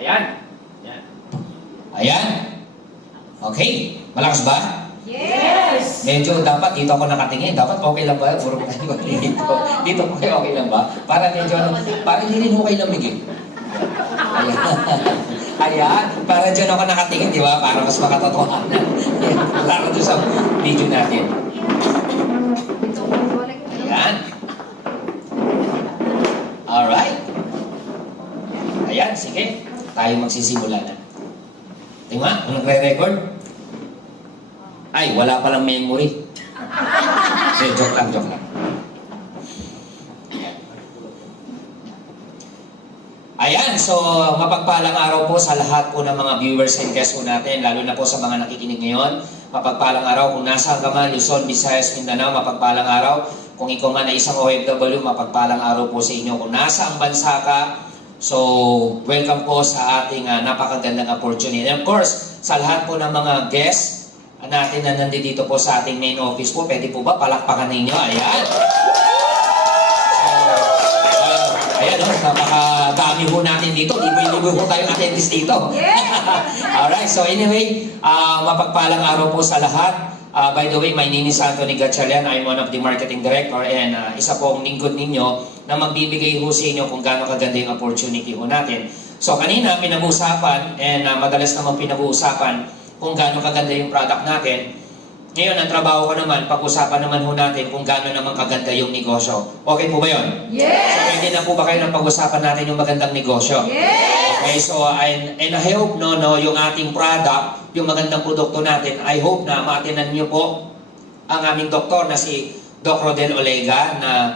Ayan. Ayan. Ayan. Okay. Malakas ba? Yes! Medyo dapat dito ako nakatingin. Dapat okay lang ba? Puro tayo dito. Dito okay lang ba? Para medyo, para hindi rin okay lamigin. Ayan. Ayan. Para dyan ako nakatingin, di ba? Para mas makatotohanan. Para doon sa video natin. Ayan. Alright. Ayan, sige. Tayo magsisimula na. Tingnan, kung nagre-record. Ay, wala palang memory. Joke lang, joke lang. Ayan, so mapagpalang araw po sa lahat po ng mga viewers and guests po natin, lalo na po sa mga nakikinig ngayon. Mapagpalang araw kung nasaan ka man, Luzon, Visayas, Mindanao, mapagpalang araw. Kung ikaw man ay isang OFW, mapagpalang araw po sa inyo. Kung nasa ang bansa ka, so welcome po sa ating napakagandang opportunity. And of course, sa lahat po ng mga guests natin na nandito po sa ating main office po, pwede po ba palakpakan ninyo? Ayan! Ayan, no? Napakadami po natin dito. Liboy-liboy po tayong attendees dito. Alright, so anyway, mapagpalang araw po sa lahat. By the way, my name is Anthony Gatchalian. I'm one of the marketing director and isa po ang lingkod ninyo na magbibigay po sa inyo kung gaano kaganda yung opportunity po natin. So kanina, pinag-uusapan and madalas naman pinag-uusapan kung gaano kaganda yung product natin. Ngayon, ang trabaho ko naman, pag-usapan naman ho natin kung gaano naman kaganda yung negosyo. Okay po ba yun? Yes! So, pwede na po ba kayo ng pag-usapan natin yung magandang negosyo? Yes! Okay, so, and I hope, yung ating product, yung magandang produkto natin, I hope na maatinan niyo po ang aming doktor na si Doc Rodel Olega, na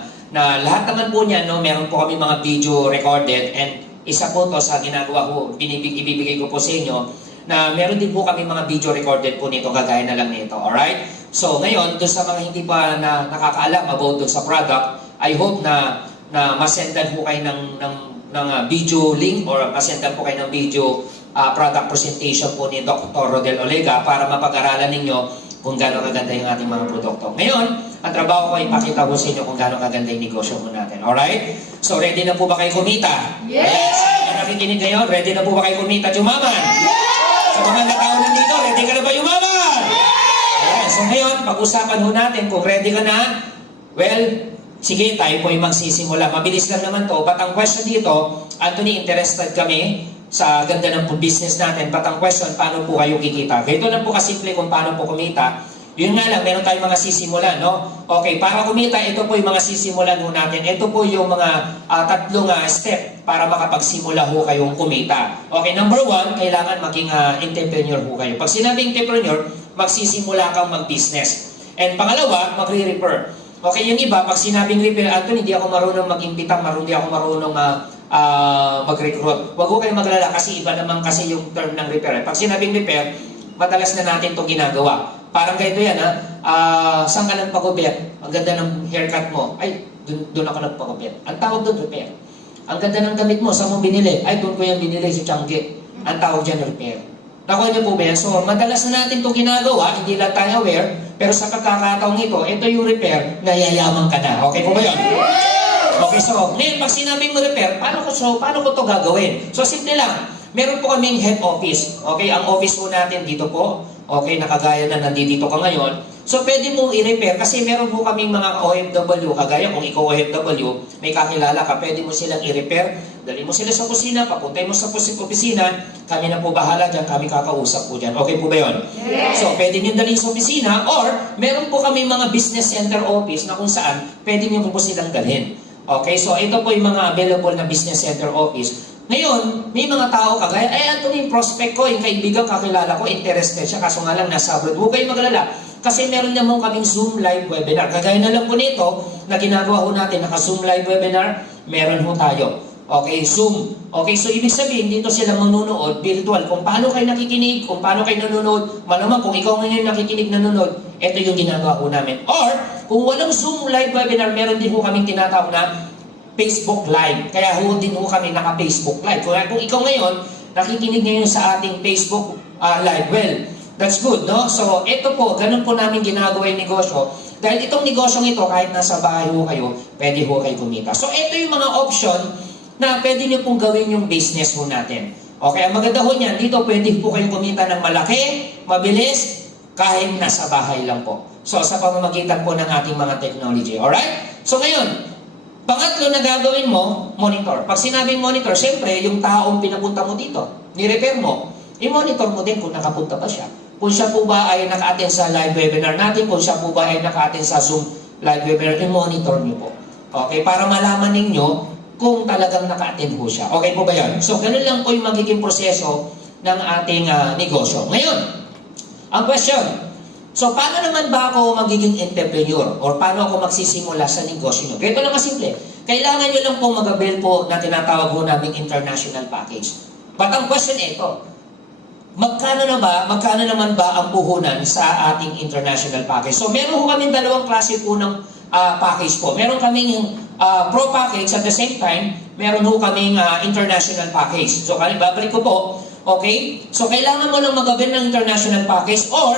lahat naman po niya, meron po kami mga video recorded, and isa po to sa ginagawa ko, ibibigay ko po sa inyo, na meron din po kami mga video recorded po nito, kagaya na lang nito, alright? So ngayon, doon sa mga hindi pa nakakaalam about doon sa product, I hope na masendan po kayo ng video link or masendan po kayo ng video product presentation po ni Dr. Rodel Olega para mapag-aralan ninyo kung gaano kaganda yung ating mga produkto. Ngayon, ang trabaho ko ay ipakita ko sa inyo kung gaano kaganda yung negosyo po natin, alright? So ready na po ba kayo kumita? Yes! Nakikinig ngayon, ready na po ba kayo kumita, yumaman? Yes! Sa mga nakaunan dito, ready ka na ba yumaman? Ayan, so ngayon, pag-usapan ho natin kung ready ka na. Well, sige, tayo po yung magsisimula. Mabilis lang naman to. But ang question dito, Anthony, interested kami sa ganda ng business natin. But ang question, paano po kayo kikita? Ganito lang po kasimple kung paano po kumita. Yun nga lang, meron tayong mga sisimulan, no? Okay, para kumita, ito po yung mga sisimulan ho natin. Ito po yung mga tatlong step para makapagsimula ho kayong kumita. Okay, number one, kailangan maging entrepreneur ho kayo. Pag sinabing entrepreneur, magsisimula kang mag-business. And pangalawa, magre-refer. Okay, yung iba, pag sinabing refer, Anthony, hindi ako marunong mag-imbita, hindi ako marunong mag-recruit. Huwag ho kayong maglala kasi iba naman kasi yung term ng refer. Pag sinabing refer, madalas na natin itong ginagawa. Parang ganito yan, saan ka nagpagupit? Ang ganda ng haircut mo. Ay, doon ako nagpagupit. Ang tawag doon, repair. Ang ganda ng damit mo, saan mo binili? Ay, doon ko yung binili sa Changi. Ang tawag dyan, repair. Nakuha niyo po ba yan? So, madalas na natin itong ginagawa, hindi lang tayo aware, pero sa pagkakataong ito yung repair, nayayaman ka na. Okay po ba yun? Okay, so, ngayon, pag sinabing mo repair, paano ko ito gagawin? So, simple lang. Meron po kaming head office. Okay, ang office po natin dito po. Okay, nakagaya na nandito ka ngayon. So, pwede mo i-repair kasi meron po kaming mga OFW. Kagaya kung ikaw OFW, may kakilala ka, pwede mo silang i-repair. Dali mo sila sa kusina, papuntay mo sa opisina. Kami na po bahala dyan, kami kakausap po dyan. Okay po ba yun? Yes. So, pwede nyo dalhin sa opisina or meron po kaming mga business center office na kung saan pwede nyo po silang dalhin. Okay, so ito po yung mga available na business center office. Ngayon, may mga tao kagaya, Anthony, yung prospect ko, yung kaibigan, kakilala ko, interested siya, kaso nga lang nasa abroad. Huwag kayong magalala. Kasi meron naman kaming Zoom live webinar. Kagaya na lang po nito, na ginagawa ho natin, naka-Zoom live webinar, meron ho tayo. Okay, Zoom. Okay, so ibig sabihin, dito sila manunood, virtual. Kung paano kayo nakikinig, kung paano kayo nanonood, malamang kung ikaw ngayon nakikinig, nanonood, ito yung ginagawa ho namin. Or, kung walang Zoom live webinar, meron din ho kaming tinatawag na Facebook Live. Kaya ho din ho kami naka-Facebook Live. Kung ikaw ngayon, nakikinig ngayon sa ating Facebook Live, well, that's good, no? So, ito po, ganun po namin ginagawa yung negosyo. Dahil itong negosyong ito, kahit nasa bahay ho kayo, pwede ho kayo kumita. So ito yung mga option na pwede nyo pong gawin yung business ho natin. Okay, ang maganda ho niyan, dito pwede po kayo kumita ng malaki, mabilis, kahit nasa bahay lang po. So sa pamamagitan po ng ating mga technology. Alright? So ngayon, pangatlo na gagawin mo, monitor. Pag sinabing monitor, siyempre, yung taong pinapunta mo dito, ni-repair mo, i-monitor mo din kung nakapunta ba siya. Kung siya po ba ay naka-attend sa live webinar natin, kung siya po ba ay naka-attend sa Zoom live webinar, i-monitor niyo po. Okay, para malaman ninyo kung talagang naka-attend po siya. Okay po ba yan? So, ganun lang po yung magiging proseso ng ating negosyo. Ngayon, ang question, so, paano naman ba ako magiging entrepreneur? Or paano ako magsisimula sa negosyo nyo? Ganito lang kasimple. Kailangan nyo lang po mag-avail po na tinatawag po namin international package. But ang question ito, magkano naman ba ang puhunan sa ating international package? So, meron po kami dalawang klase po ng package po. Meron kaming pro package at the same time, meron po kaming international package. So, babalik ko po, okay? So, kailangan mo lang mag-avail ng international package or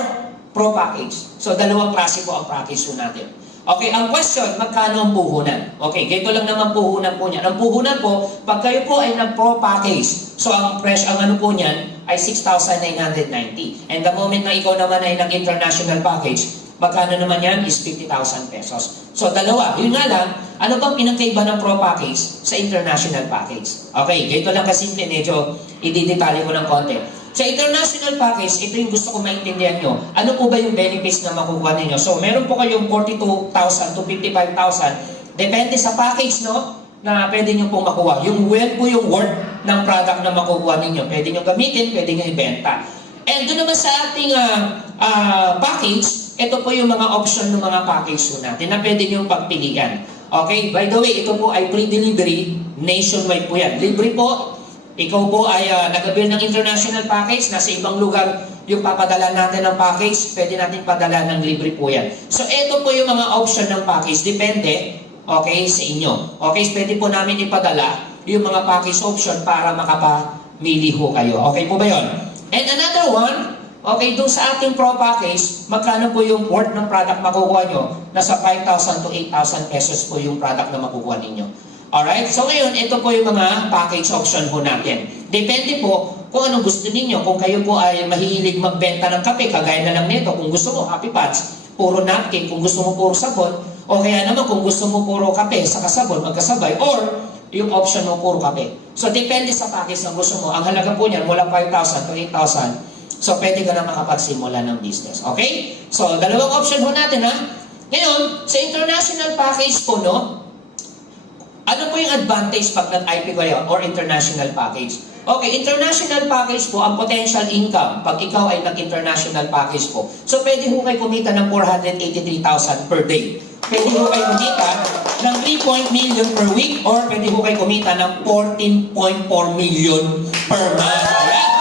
pro package. So, dalawang klase po ang package po natin. Okay, ang question, magkano ang puhunan? Okay, ganito lang naman puhunan po niyan. Ang puhunan po, pag kayo po ay nag-pro package, so ang ano po niyan ay 6,990. And the moment na ikaw naman ay nag-international package, magkano naman yan is 50,000 pesos. So, dalawa. Yun nga lang, ano bang pinagkaiba ng pro package sa international package? Okay, ganito lang kasimple, medyo i-detalye ko ng konti. Sa international package, ito yung gusto ko maintindihan nyo. Ano po ba yung benefits na makukuha ninyo? So, meron po kayong 42,000 to 55,000. Depende sa package, no? Na pwede nyo pong makuha. Yung po yung worth ng product na makukuha ninyo. Pwede nyo gamitin, pwede nyo ibenta. And doon naman sa ating package, ito po yung mga option ng mga package po natin na pwede nyo pagpilian. Okay? By the way, ito po ay pre-delivery. Nationwide po yan. Libre po. Ikaw po ay nag-avail ng international package, nasa ibang lugar yung papadala natin ng package, pwede natin padala ng libre po yan. So, ito po yung mga option ng package. Depende, okay, sa inyo. Okay, pwede po namin ipadala yung mga package option para makapamili ho kayo. Okay po ba yun? And another one, okay, doon sa ating pro package, magkano po yung worth ng product makukuha nyo? Nasa 5,000 to 8,000 pesos po yung product na makukuha ninyo. Alright? So ngayon, ito po yung mga package option po natin. Depende po kung anong gusto ninyo. Kung kayo po ay mahilig magbenta ng kape, kagaya na lang nito. Kung gusto mo, Happy Pads, puro napkin. Kung gusto mo puro sabon, o kaya naman kung gusto mo puro kape, saka sabon, magkasabay. Or, yung option mo puro kape. So, depende sa package na gusto mo. Ang halaga po niyan, mula 5,000 to 8,000. So, pwede ka na makapagsimula ng business. Okay? So, dalawang option po natin, ha? Ngayon, sa international package po, no? Ano po yung advantage pag nag-IP kayo or international package? Okay, international package po, ang potential income, pag ikaw ay nag-international package po. So, pwede ho kayo kumita ng 483,000 per day. Pwede ho kayo kumita ng 3 million per week or pwede ho kayo kumita ng 14.4 million per month. Ayan.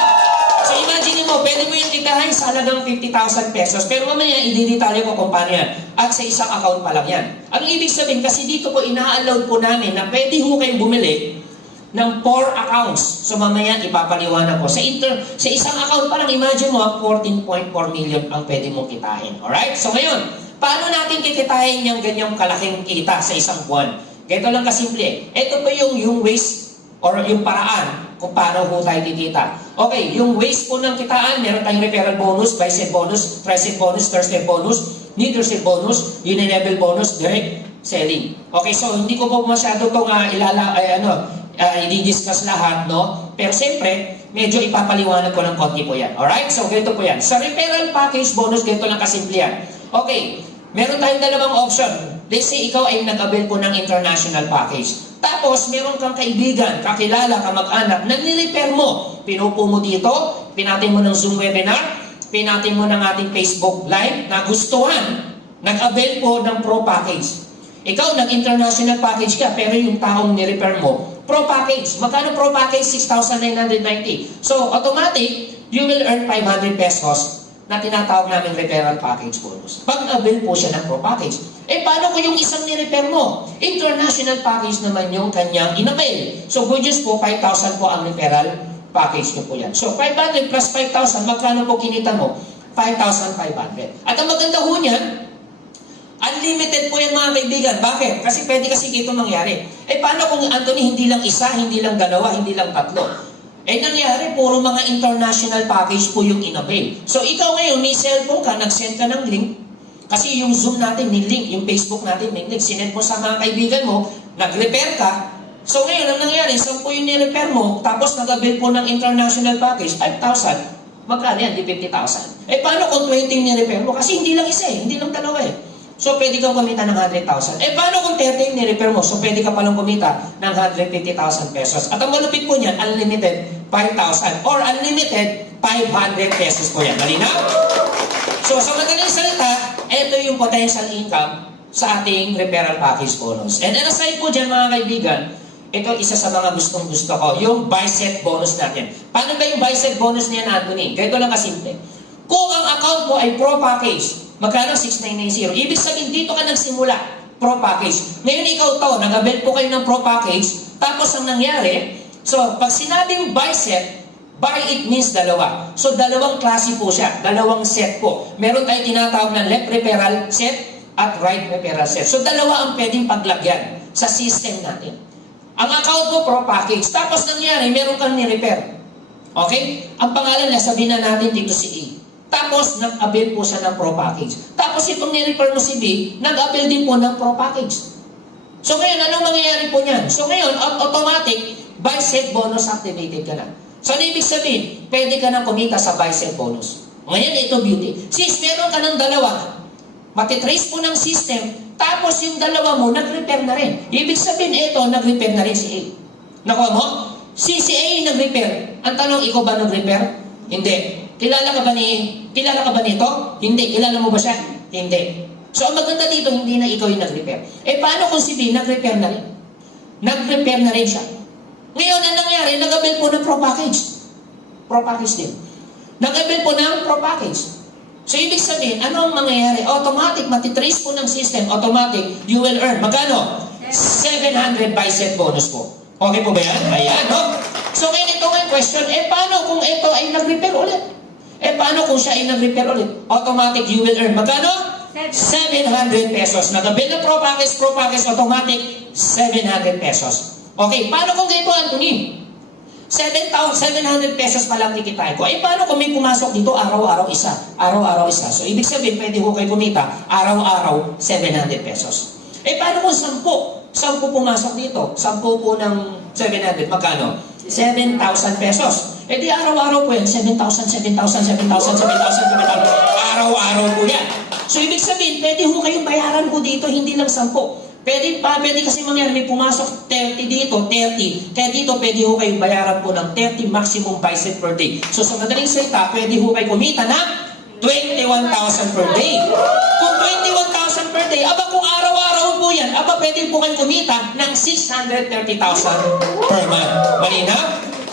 So, imagine mo, pwede mo yung kitahin sa halagang 50,000 pesos. Pero mamaya, i-detalye ko kung paano yan. At sa isang account pa lang yan. Ang ibig sabihin, kasi dito po, ina-allow po namin na pwede ho kayong bumili ng 4 accounts. So mamaya ipapaliwanag ko. Sa isang account pa lang, imagine mo, 14.4 million ang pwede mong kitain. Alright? So ngayon, paano natin kikitain yung ganyang kalaking kita sa isang buwan? Ganito lang kasimple. Ito po yung ways or yung paraan kung paano po tayo kikita. Okay, yung ways po ng kitaan, meron tayong referral bonus, bicep bonus, tricep bonus, third bonus, leadership bonus, unilevel bonus, direct selling. Okay, so hindi ko po masyado itong i-discuss lahat, no? Pero siyempre, medyo ipapaliwanag ko ng konti po yan. Alright? So, ganito po yan. Sa referral package bonus, ganito lang kasimple yan. Okay, meron tayong dalawang option. Let's say, ikaw ay nag-avail po ng international package. Tapos, meron kang kaibigan, kakilala, kamag-anak, nag-repair mo. Pinupo mo dito, pinatin mo ng Zoom webinar, pinatin mo ng ating Facebook Live, nagustuhan, nag-avail po ng pro package. Ikaw, nag-international package ka, pero yung taong ni-repair mo, pro package. Magkano pro package? 6,990. So, automatic, you will earn 500 pesos na tinatawag namin referral package bonus. Pag-avail po siya ng pro package. Eh, paano ko yung isang ni-repair mo? International package naman yung kanyang in-avail. So, good news po, 5,000 po ang referral package niyo po yan. So, 500 plus 5,000, magkano po kinita mo? 5,500. At ang maganda ho niyan, ano Unlimited po yan mga kaibigan. Bakit? Kasi pwede kasi ito mangyari. Eh paano kung Anthony, hindi lang isa, hindi lang dalawa, hindi lang tatlo? Eh nangyari, puro mga international package po yung inabil. So ikaw ngayon, may cellphone ka, nag-send ka ng link. Kasi yung Zoom natin, may link. Yung Facebook natin, may link. Sinend mo sa mga kaibigan mo, nag-repair ka. So ngayon, ang nangyari, 10 yung ni-repair mo, tapos nag-avail po ng international package, 5,000. Magkano yan? Di 50,000. Eh paano kung 20 yung ni-repair mo? Kasi hindi lang isa eh, hindi lang dalawa eh. So pwede kang kumita ng 100,000. Eh paano kung 30 yung ni-repair mo? So pwede ka palang kumita ng 150,000 pesos. At ang malupit po niyan, unlimited 5,000 or unlimited 500 pesos po yan. Malinaw? So sa madaling salita, ito yung potential income sa ating referral package bonus. And aside po dyan mga kaibigan, ito isa sa mga gustong gusto ko, yung bicep bonus natin. Paano ba yung bicep bonus niya, Anthony? Ganito lang kasimple. Kung ang account mo ay pro package, magkano 6990? Ibig sabihin, dito ka nagsimula, pro package. Ngayon ikaw to, nag-avail po kayo ng pro package, tapos ang nangyari, so pag sinabing bicep, by it means dalawa. So dalawang klase po siya, dalawang set po. Meron tayong tinatawag na left referral set at right referral set. So dalawa ang pwedeng paglagyan sa system natin. Ang account mo pro package, tapos nangyari, meron kang ni-repair. Okay? Ang pangalan niya, sabihin na natin dito si A. Tapos, nag-avail po siya ng pro package. Tapos, itong ni-repair mo si B, nag-avail din po ng pro package. So, ngayon, anong mangyayari po niyan? So, ngayon, automatic, bicep bonus activated ka na. So, ano ibig sabihin? Pwede ka na kumita sa bicep bonus. Ngayon, ito beauty. Since meron ka ng dalawa, matitrace po ng system, tapos yung dalawa mo, nag-repair na rin. Ibig sabihin, ito, nag-repair na rin si A. Nakuha mo? Si A nag-repair. Ang tanong, ikaw ba nag-repair? Hindi. Kilala ka ba nito? Hindi. Kilala mo ba siya? Hindi. So, ang maganda dito, hindi na ikaw yung nag-repair. Eh, paano kung si B, nag-repair na rin? Nag-repair na rin siya. Ngayon, ang nangyari, nag-avail po ng pro package. Pro package din. Nag-avail po ng pro package. So, ibig sabihin, ano ang mangyayari? Automatic, matitrace po ng system, automatic, you will earn. Magkano? 700 bicep bonus po. Okay po ba yan? Ayan, no? So, ngayon ito nga yung question, paano kung ito ay nag-repair ulit? Paano kung siya ay nag-repair ulit? Automatic, you will earn. Magkano? 700 pesos. Nag-avail ng pro package, automatic, 700 pesos. Okay, paano kung ganito, Anthony? 700 pesos pa lang kikitain ko. Paano kung may pumasok dito araw-araw isa? Araw-araw isa. So, ibig sabihin, pwede ko kayo kumita araw-araw 700 pesos. Paano kung 10? 10 pumasok dito. 10 po ng 700. Magkano? 7,000 pesos. Di araw-araw po yan. 7,000, 7,000, 7,000, 7,000, 7,000. Araw-araw po yan. So, ibig sabihin, pwede ho kayong bayaran ko dito, hindi lang 10. Pwede kasi mangyari, may pumasok 30 dito, 30. Kaya dito, pwede ho kayong bayaran po ng 30 maximum bicep per day. So, sa madaling salita, pwede ho kayo kumita ng 21,000 per day. Kung 21,000 per day, kung araw-araw po yan, pwede po kayo kumita ng 630,000 per month. Malinaw?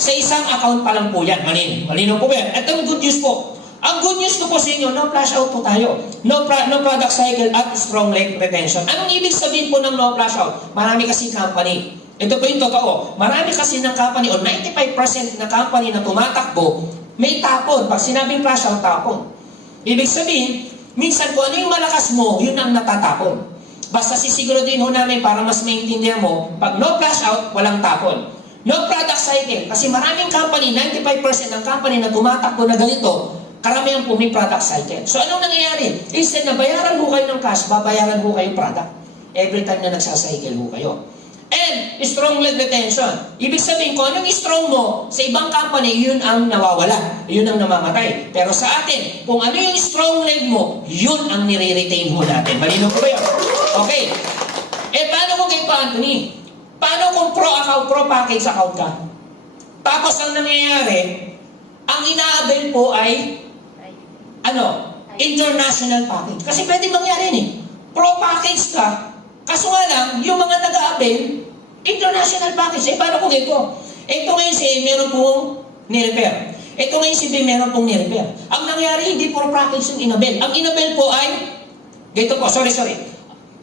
Sa isang account pa lang po yan. Malinaw po ba yan? At ang good news po, ang good news ko po sa inyo, no flash out po tayo. No product cycle at strong leg retention. Anong ibig sabihin po ng no flash out? Marami kasi company. Ito po yung totoo. Marami kasi ng company o 95% na company na tumatakbo, may tapon. Pag sinabing flash out, tapon. Ibig sabihin, minsan po ano yung malakas mo, yun ang natatapon. Basta sisiguraduhin ho namin para mas maintindihan mo, pag no flash out, walang tapon. No product cycle. Kasi maraming company, 95% ng company na tumatakbo na ganito, karamihan po may product cycle. So, anong nangyayari? Instead na bayaran ho kayo ng cash, babayaran ho kayo product. Every time na nagsacycle ho kayo. And, strong leg retention. Ibig sabihin, kung anong strong mo, sa ibang company, yun ang nawawala. Yun ang namamatay. Pero sa atin, kung ano yung strong leg mo, yun ang nire-retain ho natin. Malinaw ko ba yun? Okay. Paano kung ganito, Anthony? Paano kung pro package account ka? Tapos, ang nangyayari, ang ina-avail po ay international package. Kasi pwede mangyari yun eh. Pro package ka, kaso nga lang, yung mga nag-a-avail, international package. Paano kung ito? Ito ngayon si A, meron pong ni-repair. Ito ngayon si B, meron pong ni-repair. Ang nangyari, hindi pro package yung in-avail. Ang in-avail po ay, ganito po, sorry.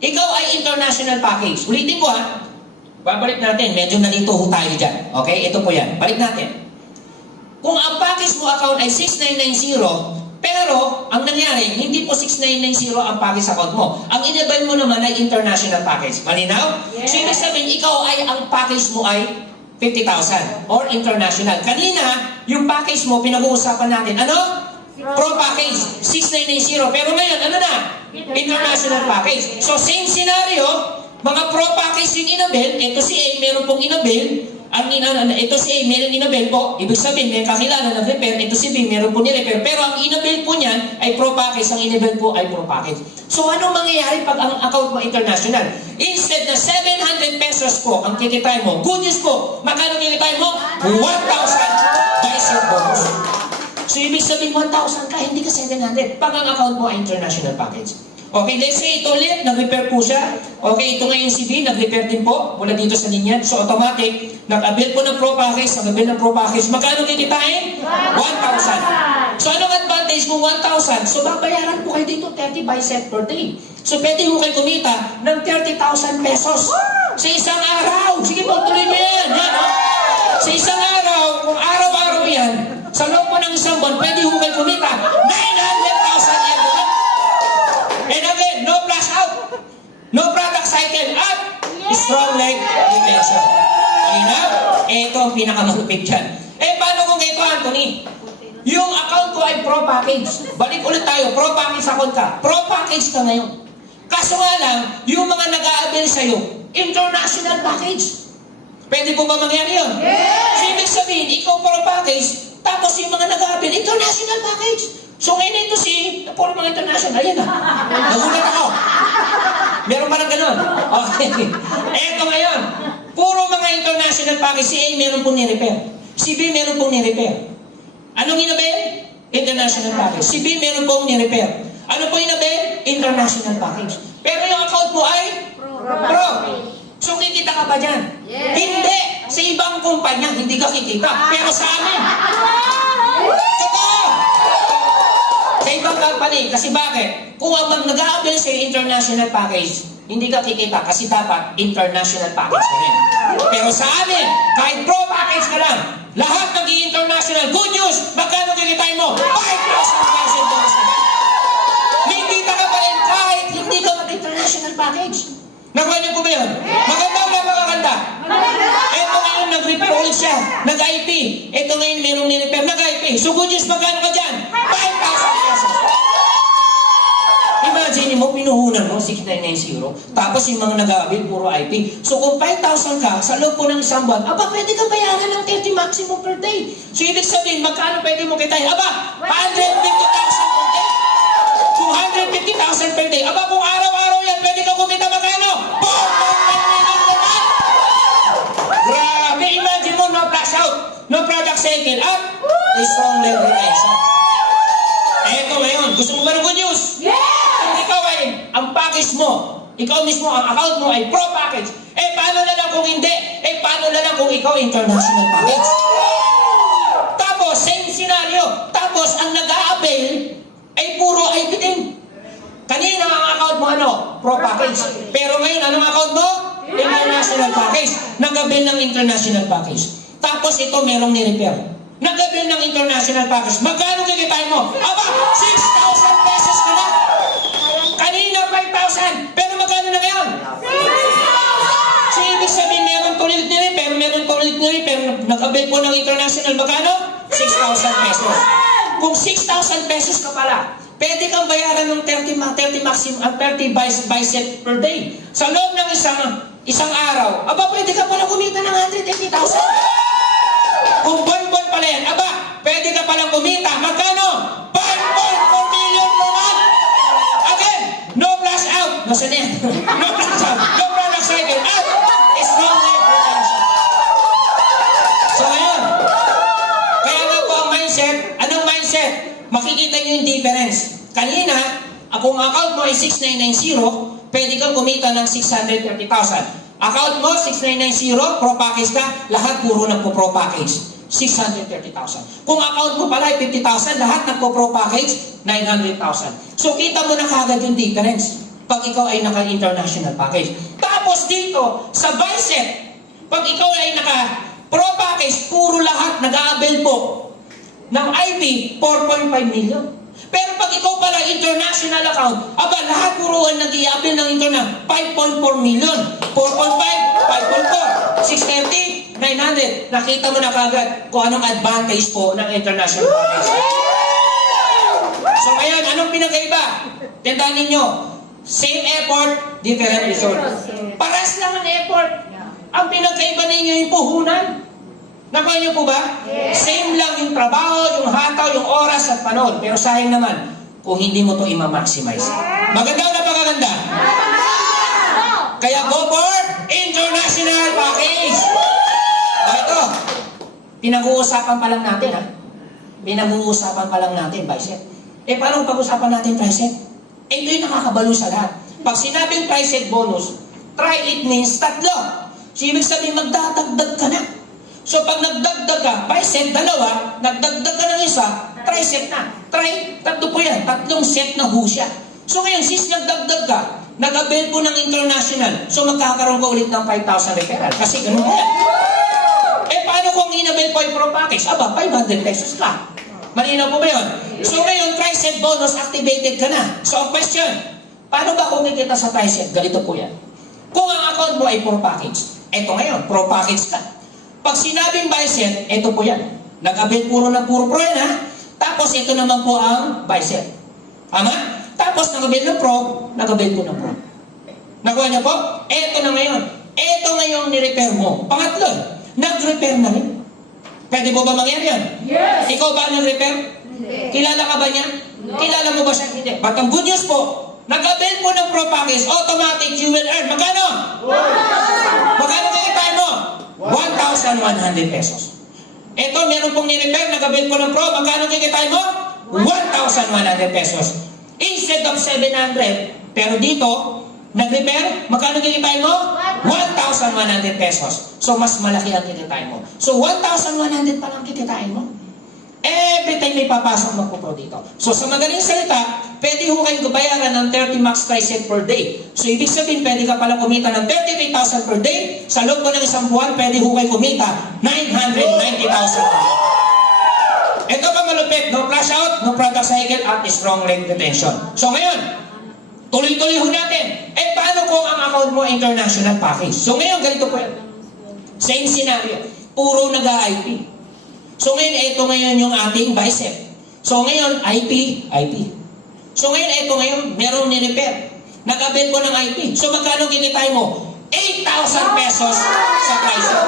Ikaw ay international package. Ulitin ko ha. Babalik natin, medyo nalito ho tayo dyan. Okay, ito po yan. Balik natin. Kung ang package mo account ay 6990, Pero, ang nangyari, hindi po 6990 ang package account mo. Ang in-avail mo naman ay international package. Malinaw? Yes. So, ibig sabihin, ikaw ay, ang package mo ay 50,000 or international. Kanina, yung package mo, pinag-uusapan natin. Ano? Pro package, 6990. Pero ngayon, ano na? International package. So, same scenario, mga pro package yung in-avail, ito si A, meron pong in-avail, ito si A, meron in-avail po, ibig sabihin, may kakilala na repair, ito si B, meron po ni-repair, pero ang in-avail po niyan ay pro package, ang in-avail po ay pro package. So, anong mangyayari pag ang account mo international? Instead na 700 pesos po ang kikitain mo, good news po, magkano kikitain mo? 1,000 by set bonus. So, ibig sabihin 1,000 ka, hindi ka 700 pag ang account mo ay international package. Okay, let's say ito ulit, nag-repair po siya. Okay, ito ngayon si B, nag-repair din po mula dito sa linya. So, automatic, nag-avail po ng pro package, nag-avail ng pro package. Magkano kikitain? 1,000. So, anong advantage mo? 1,000. So, babayaran po kayo dito 30 by set per day. So, pwede mo kayo kumita ng 30,000 pesos sa isang araw. Sige po, tuloy niyo yan. Yan, oh. Sa isang araw, kung araw-araw yan, sa loob po ng isang buwan, pwede mo kayo kumita 900,000 every month. And again, no flash out, no product cycle, at strong leg retention. Okay na? Ito ang pinakamalupit dyan. Paano kung ito, Anthony? Yung account ko ay pro package. Balik ulit tayo, pro package account ka. Pro package ka ngayon. Kaso nga lang, yung mga nag-a-avail sa'yo, international package. Pwede po ba mangyari yun? Yes! So, ibig sabihin, ikaw pro package, tapos yung mga nag-a-avail, international package. So ngayon ito si, puro mga international, ayan na. Nagulat ako. Meron pa ng ganun. Okay. Eto ngayon, puro mga international package. Si A meron pong ni-repair. Si B meron pong ni-repair. Anong inabail? International package. Si B meron pong ni-repair. Ano po inabail? International package. Pero yung account mo ay pro. So kikita ka ba dyan? Yes. Hindi. Sa ibang kumpanya, hindi ka kikita. Pero sa amin, totoo! Sa ibang company, kasi bakit? Kung ang nag-a-avail sa international package, hindi ka kikita kasi dapat international package ka rin. Pero sa amin, kahit pro package ka lang, lahat nag-i-international. Good news! Magkano kikitain mo? 5,000 pesos bonus na yan. May kita ka pa rin kahit hindi ka mag-international package. Nakuha niyo po ba yun? Maganda o napakaganda? Ito ngayon, nag-repair ulit siya. Nag-IP. Ito ngayon, merong ni-repair. Nag-IP. So good news, magkano ka dyan? 5,000 pesos. Imagine mo, pinuhunan mo, 6990. Tapos yung mga nag-avail, puro IP. So kung 5,000 ka, sa loob po ng isang buwan, aba, pwede ka bayaran ng 30 maximum per day. So ibig sabihin, magkano pwede mo kitain? Aba, 150,000 per day. 250,000 per day. Aba, kung araw-araw yan, pwede ka kumita magkano? 4 million naman! Grabe, imagine mo, no flash out, no product cycle, at strong leg retention. Eto ngayon, gusto mo ba ng good news? Kung ikaw ay, ang package mo, ikaw mismo, ang account mo ay pro package, paano na lang kung hindi? Paano na lang kung ikaw international package? Tapos, same scenario, tapos ang nag-a-avail ay puro IP din. Kanina ang account mo ano? Pro package. Pero ngayon, anong account mo? International package. Nag-avail ng international package. Tapos ito merong ni-repair. Nag-avail ng international package. Magkano kikitain mo? Aba, 6,000 pesos ka na. Kanina 5,000. Pero magkano na ngayon? 6,000! So ibig sabihin meron tulit ni-repair, meron tulit ni-repair. Nag-avail po ng international. Magkano? 6,000 pesos. Kung 6,000 pesos ka pala, pwede kang bayaran ng 30 maximum at 30 by set per day. Sa loob ng isang araw, aba, pwede ka pala kumita ng 180,000. Kung buwan-buwan pala yan, aba, pwede ka palang kumita. Magkano? 5.4 million per month. Again, no flash out. No flash out. No product cycle. At strong leg retention. So ngayon, kaya nga po ang mindset, anong mindset? Makikita nyo yung difference. Kanina, kung account mo ay 6990, pwede kang kumita ng 630,000. Account mo, 6990, pro package ka, lahat puro nagpo-pro package. 630,000. Kung account mo pala ay 50,000, lahat nagpo-pro package, 900,000. So kita mo na kagad yung difference pag ikaw ay naka-international package. Tapos dito, sa bicep, pag ikaw ay naka-pro package, puro lahat nag-a-avail po ng IP, 4.5 million. Pero pag ikaw pala international account, aba, lahat puruan nag-i-avail ng internet. 5.4 million, 4.5, 5.4, 630, 900. Nakita mo na kagad kung anong advantage po ng international package. So ngayon, anong pinagkaiba? Tandaan ninyo, same effort, different result. Paras lang ang effort. Ang pinagkaiba ninyo yung puhunan. Nakuha niyo po ba? Yes. Same lang yung trabaho, yung hataw, yung oras at panahon. Pero sayang naman, kung hindi mo to i-maximize. Maganda o napakaganda? Kaya go for international package. O ito, pinag-uusapan pa lang natin ha. Pinag-uusapan pa lang natin, Bicep. Paano pag-usapan natin tricep? Ito yung nakakabalo sa lahat. Pag sinabing tricep bonus, try it means tatlo. So, ibig sabihin, magdadagdag ka na. So, pag nagdagdag ka, bicep, dalawa, nagdagdag ka ng isa, tricep na. Try, tatlo po yan. Tatlong set na husya. So, ngayon, since nagdagdag ka, nag-avail po ng international, so magkakaroon ka ulit ng 5,000 referral. Kasi ganun po yan. Paano kung in-avail po yung pro package? Aba, 500 pesos ka. Malinaw po ba yun? So ngayon, tricep bonus, activated ka na. So ang question, paano ba kung kita sa tricep? Ganito po yan. Kung ang account mo ay pro package, eto ngayon, pro package ka. Pag sinabing bicep, eto po yan. Nag-avail puro na puro pro yan ha. Tapos ito naman po ang bicep. Tama? Tapos nag-avail ng pro, nag-avail po ng pro. Nakuha niyo po? Eto na ngayon. Eto ngayon ni-repair mo. Pangatlo, nag-repair na rin. Pwede po ba mangyari yan? Yes! Ikaw ba nag-repair? Hindi. Kilala ka ba niya? No. Kilala mo ba siya? Hindi. But ang good news po, nag-avail po ng pro package, automatic you will earn. Magkano? Magkano kikitain mo? 1,100 pesos. Ito, meron pong ni-repair, nag-avail po ng pro, magkano kikitain mo? 1,100 pesos. Instead of 700, pero dito, nag-repair, magkano kikitain mo? 1,100 pesos. So, mas malaki ang kikitain mo. So, 1,100 pa lang kikitain mo. Every time may papasok magpo-pro dito. So, sa magaling salita, pwede ho kayong bayaran ng 30 max tricep per day. So, ibig sabihin, pwede ka pala kumita ng 33,000 per day. Sa loob mo ng isang buwan, pwede ho kayo kumita 990,000 per day. Ito pa malupit, no flash out, no product cycle, at strong leg retention. So, ngayon, tuloy-tuloy ho natin. Paano kung ang account mo international package? So ngayon, ganito po yan. Same scenario. Puro nag-IP. So ngayon, ito ngayon yung ating bicep. So ngayon, IP. So ngayon, ito ngayon, merong ni-repair. Nag-avail po ng IP. So magkano kinitay mo? 8,000 pesos sa tricep.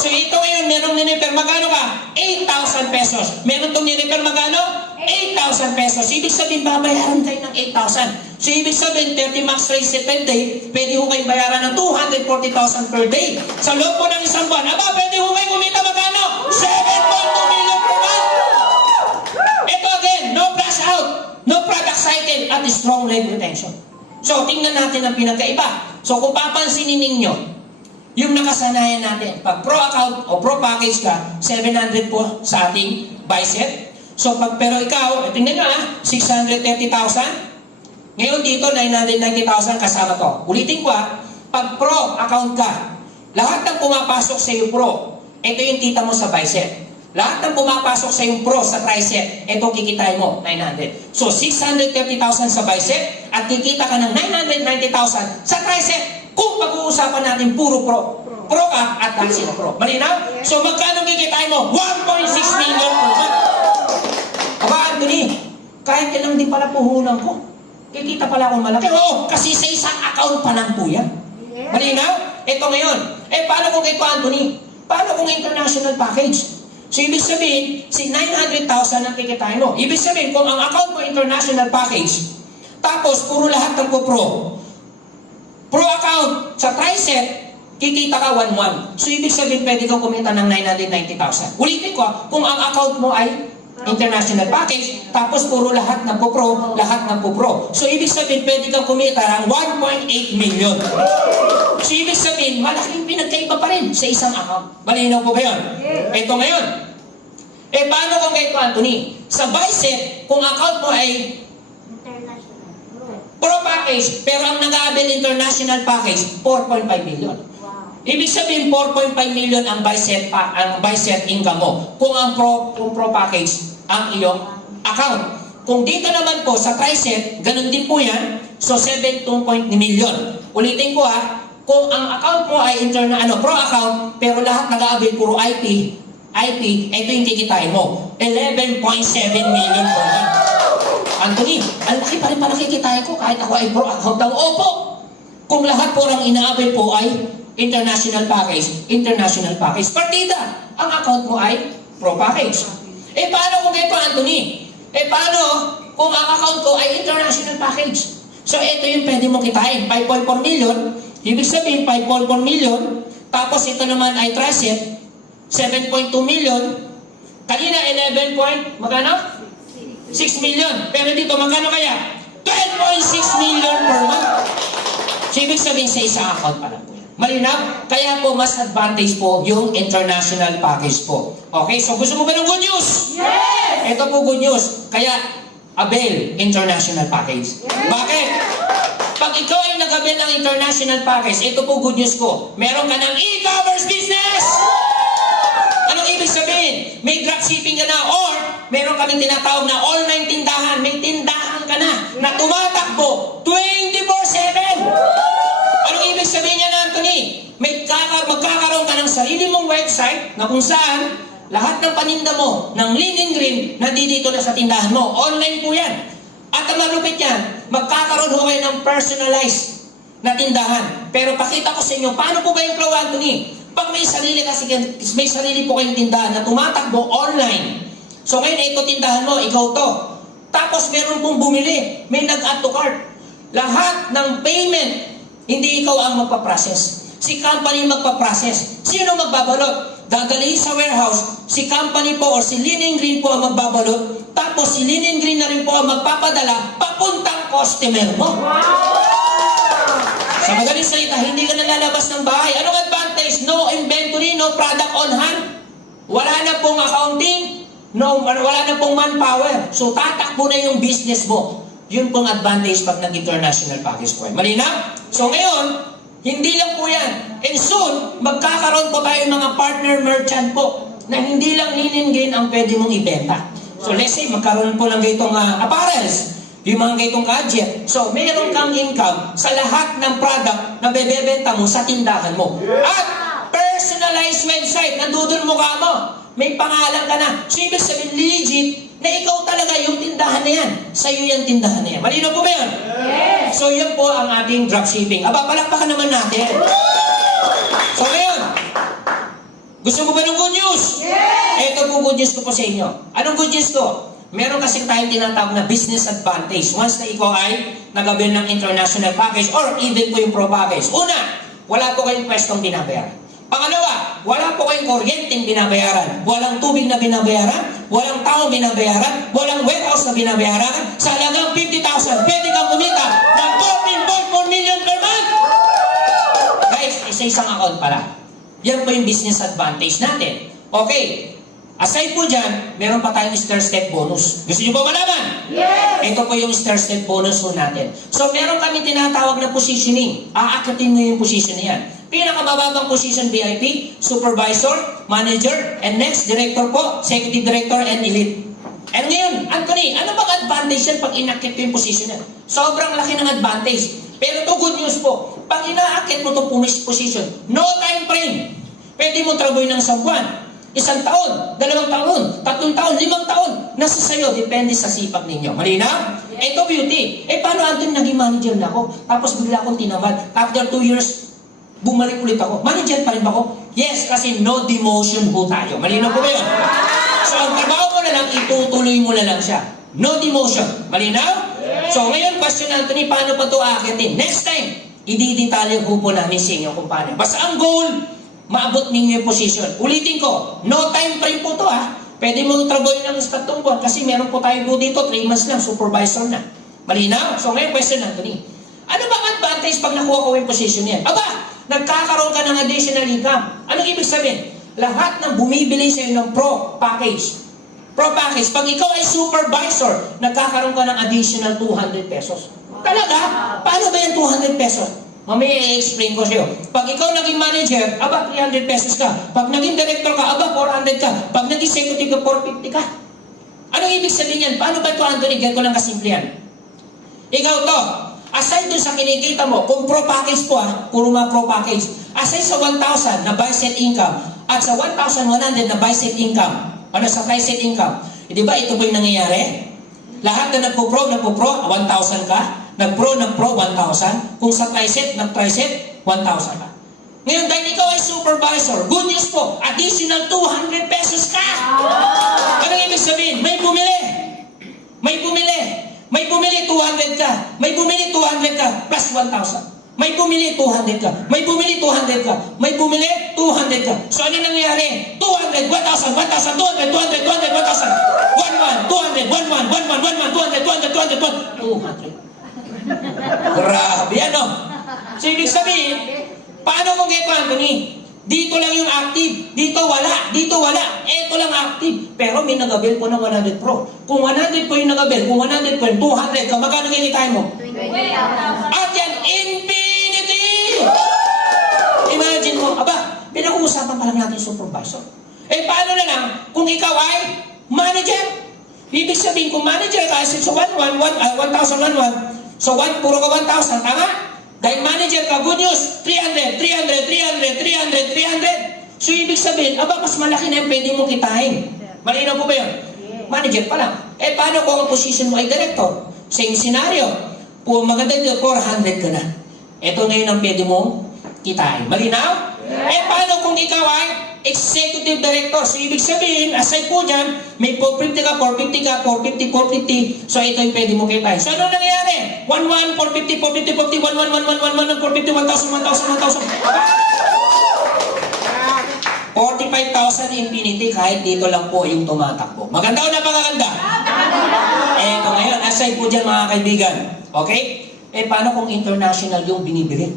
So ito ngayon, merong ni-repair. Magkano ka? 8,000 pesos. Meron itong ni-repair. Magkano? 8,000 pesos. Ibig sabihin, babayaran kayo ng 8,000. So, ibig sabihin, 30 max tricep per day, pwede ho kayong bayaran ng 240,000 per day. Sa loob po ng isang buwan, aba, pwede ho kayong kumita magkano? 7.2 million per month. Ito again, no flash out, no product cycle, at strong leg retention. So, tingnan natin ang pinagkaiba. So, kung papansinin ninyo, yung nakasanayan natin, pag pro account o pro package ka, 700 po sa ating bicep. So, pero ikaw, tingnan nyo 630,000. Ngayon dito, 990,000 kasama to. Ulitin ko pag pro account ka, lahat ng pumapasok sa iyo pro, ito yung kita mo sa bicep. Lahat ng pumapasok sa iyo pro sa tricep, ito kikitain mo, 900. So, 630,000 sa bicep at kikita ka ng 990,000 sa tricep kung pag-uusapan natin puro pro. Pro ka at dahil sila pro. Malinaw? So, magkano kikitain mo? 1.6 million per month. Aba, Anthony, kahit yan lang din pala puhunan ko. Kikita pala akong malaki. Oo, kasi sa isang account pa lang po yan. Malinaw? Ito ngayon. Paano kung ito, Anthony? Paano kung international package? So, ibig sabihin, si 900,000 ang kikitain mo. Ibig sabihin, kung ang account mo international package, tapos puro lahat ng pro account sa tricep, kikita ka 1.1. So, ibig sabihin, pwede kang kumita ng 990,000. Ulitin ko, kung ang account mo ay international package, tapos puro lahat ng pro, lahat ng pro. So, ibig sabihin, pwede kang kumita ng 1.8 million. So, ibig sabihin, malaking pinagkaiba pa rin sa isang account. Malinaw po ba yun? Ito ngayon. Paano kung ito, Anthony? Sa bicep, kung account mo ay pro package, pero ang nag-aabil international package, 4.5 million. Ibig sabihin, 4.5 million ang bicep income mo. Kung ang pro package ang iyong account. Kung dito naman po sa TriSet, ganun din po yan. So 7.2 million. Ulitin ko kung ang account mo ay pro account, pero lahat nag-a-avail puro IP, ito yung kikitain mo. 11.7 million per month. Anthony, ang laki pa rin pala kikitain ko kahit ako ay pro account daw. Opo! Kung lahat po ang ina-avail po ay international package. Partida, ang account mo ay pro package. Paano kung ito, Anthony? Paano kung ang account ko ay international package? So, ito yung pwede mo kitain. 5.4 million. Ibig sabihin, 5.4 million. Tapos, ito naman ay TriSet. 7.2 million. Kanina, 6 million. Pero dito, magkano kaya? 12.6 million per month. So, ibig sabihin sa isang account pa lang po yan. Malinaw? Kaya po, mas advantage po yung international package po. Okay? So, gusto mo ba ng good news? Yes! Ito po good news. Kaya, avail international package. Yes! Bakit? Pag ikaw ay nag-avail ng international package, ito po good news ko. Meron ka ng e-commerce business! Anong ibig sabihin? May dropshipping ka na or meron kaming tinatawag na online tindahan. May tindahan ka na tumatakbo 24/7. Anong ibig sabihin niya na, Anthony? Magkakaroon ka ng sarili mong website na kung saan lahat ng paninda mo ng Linen Green nandito na sa tindahan mo. Online po yan. At ang malupit yan, magkakaroon ho kayo ng personalized na tindahan. Pero pakita ko sa inyo, paano po ba yung flow, Anthony? Pag may sarili po kayong tindahan na tumatakbo online. So ngayon, ito tindahan mo, ikaw to. Tapos meron pong bumili, may nag-add to cart. Lahat ng payment, hindi ikaw ang magpaprocess. Si company magpaprocess. Sino magbabalot? Dadalhin sa warehouse, si company po or si Linen Green po ang magbabalot. Tapos si Linen Green na rin po ang magpapadala papuntang customer mo. Sa madaling salita, hindi ka nalalabas ng bahay. Anong advantage? No inventory, no product on hand. Wala na pong accounting, wala na pong manpower. So tatakbo na yung business mo. Yun pong advantage pag nag-international package po. Malinaw? So ngayon, hindi lang po yan. And soon, magkakaroon po tayo mga partner merchant po na hindi lang Linen Green ang pwede mong ibenta. So let's say, magkaroon po lang gaytong apparels, yung mga gaytong gadget. So mayroon kang income sa lahat ng product na bebebenta mo sa tindahan mo. At personalized website, nandudun mukha mo. May pangalan ka na. So ibig sabihin, legit, na ikaw talaga yung tindahan na yan. Sa'yo yung tindahan na yan. Malino po ba yun? Yes! So yun po ang ating dropshipping. Aba, palakpakan naman natin. So ngayon, gusto mo ba ng good news? Yes! Ito po good news ko po sa inyo. Anong good news ko? Meron kasi tayong tinatawag na business advantage. Once na ikaw ay nag-avail ng international package or even po yung pro package. Una, wala po kayong pwestong binabayaran. Pangalawa, wala po kayong kuryenteng binabayaran. Walang tubig na binabayaran, walang tao binabayaran, walang warehouse na binabayaran. Sa halagang 50,000, pwede kang kumita ng 14.4 million per month. Guys, isa-isang account pala. Yan po yung business advantage natin. Okay, aside po dyan, meron pa tayong stair-step bonus. Gusto nyo ba malaman? Yes! Ito po yung stair-step bonus po natin. So, meron kami tinatawag na positioning. Aakatin mo yung position na yan. Pinakamababang position, VIP, supervisor, manager, and next, director po, executive director, and elite. And ngayon, Anthony, ano bang advantage yan pag inakit ko yung position yan? Sobrang laki ng advantage. Pero to good news po, pag inaakit mo itong position, no time frame. Pwede mo trabuhin ng 1 buwan, 1 taon, 2 taon, 3 taon, 5 taon. Nasa sayo, depende sa sipag ninyo. Malinaw? Ito beauty. Paano, Anthony, naging manager na ako? Tapos bigla akong tinamad. After 2 years, bumalik ulit ako. Manager pa rin ba ako? Yes, kasi no demotion po tayo. Malinaw po ba yun? So, ang trabaho mo na lang, itutuloy mo na lang siya. No demotion. Malinaw? So, ngayon, question, Anthony, paano pa ito aakitin? Next time, i-detalye po namin sa inyo kung paano. Basta ang goal, maabot ninyo yung position. Ulitin ko, no time frame po ito Pwede mo trabahoin ng 3 buwan kasi meron po tayo po dito, 3 months lang, supervisor na. Malinaw? So, ngayon, question, Anthony. Ano bang advantage pag nakuha ko yung position yan? Aba, nagkakaroon ka ng additional income. Anong ibig sabihin? Lahat ng bumibili sa'yo ng pro package. Pro package, pag ikaw ay supervisor, nagkakaroon ka ng additional 200 pesos. Talaga? Paano ba yung 200 pesos? Mamaya i-explain ko sa'yo. Pag ikaw naging manager, aba 300 pesos ka. Pag naging director ka, aba 400 ka. Pag naging executive ka, 450 ka. Anong ibig sabihin yan? Paano ba ito, Anthony? Ganyan ko lang kasimple yan. Ikaw to, aside dun sa kinikita mo, kung pro package po puro mga pro package, aside sa 1,000 na buy set income, at sa 1,100 na buy set income, sa buy set income, di ba ito po yung nangyayari? Lahat na nagpo-pro, 1,000 ka. Nag-pro, 1,000. Kung sa tri-set, nag-tri-set, 1,000 ka. Ngayon, dahil ikaw ay supervisor, good news po, additional 200 pesos ka! Anong ibig sabihin? May bumili! May bumili! May bumili 200 ka! May bumili 200 ka! Plus 1,000. May bumili 200 ka! May bumili 200 ka! May bumili 200 ka! So ano nangyari? 200, 1,000, 1,000, 200, 200, 200, 1,000! 1, 200, 1, 1, 1, 1, 1, 200, 200, 200! Grabe, ano? So ibig sabihin, paano kung ito, Anthony? Dito lang yung active, dito wala, ito lang active. Pero may nag-avail po ng 100 Pro. Kung 100 po yung nag-avail, kung 100 po yung 200 ka, magkano kinitahin mo? 20,000. At yan, infinity! Imagine mo, aba, pinag-uusapan pa lang natin yung supervisor. Eh, paano na lang kung ikaw ay manager? Ibig sabihin, kung manager ka, sa 1,001, so puro ka 1,000, tama? Dahil manager ka, good news, 300, 300, 300, 300, 300. So ibig sabihin, aba, mas malaki na yung pwede mong kitain. Malinaw po ba yun? Manager pa lang. Eh, paano kung ang position mo ay director? Same scenario. Maganda dito, 400 ka na. Ito ngayon ang pwede mong kitain. Malinaw? Eh, paano kung ikaw ay executive director? So, ibig sabihin, aside po dyan, may 450 ka, 450 ka, 450, 450. So, ito yung pwede mo kitain. So, ano nangyayari? 1,1, 450, 450, 40, 1,1, 1,1, 1,1, 450, 1,000, 1,000, 1,000. 45,000 infinity kahit dito lang po yung tumatakbo. Maganda o napakaganda? Eto ngayon, aside po dyan mga kaibigan. Okay? Eh, paano kung international yung binibili?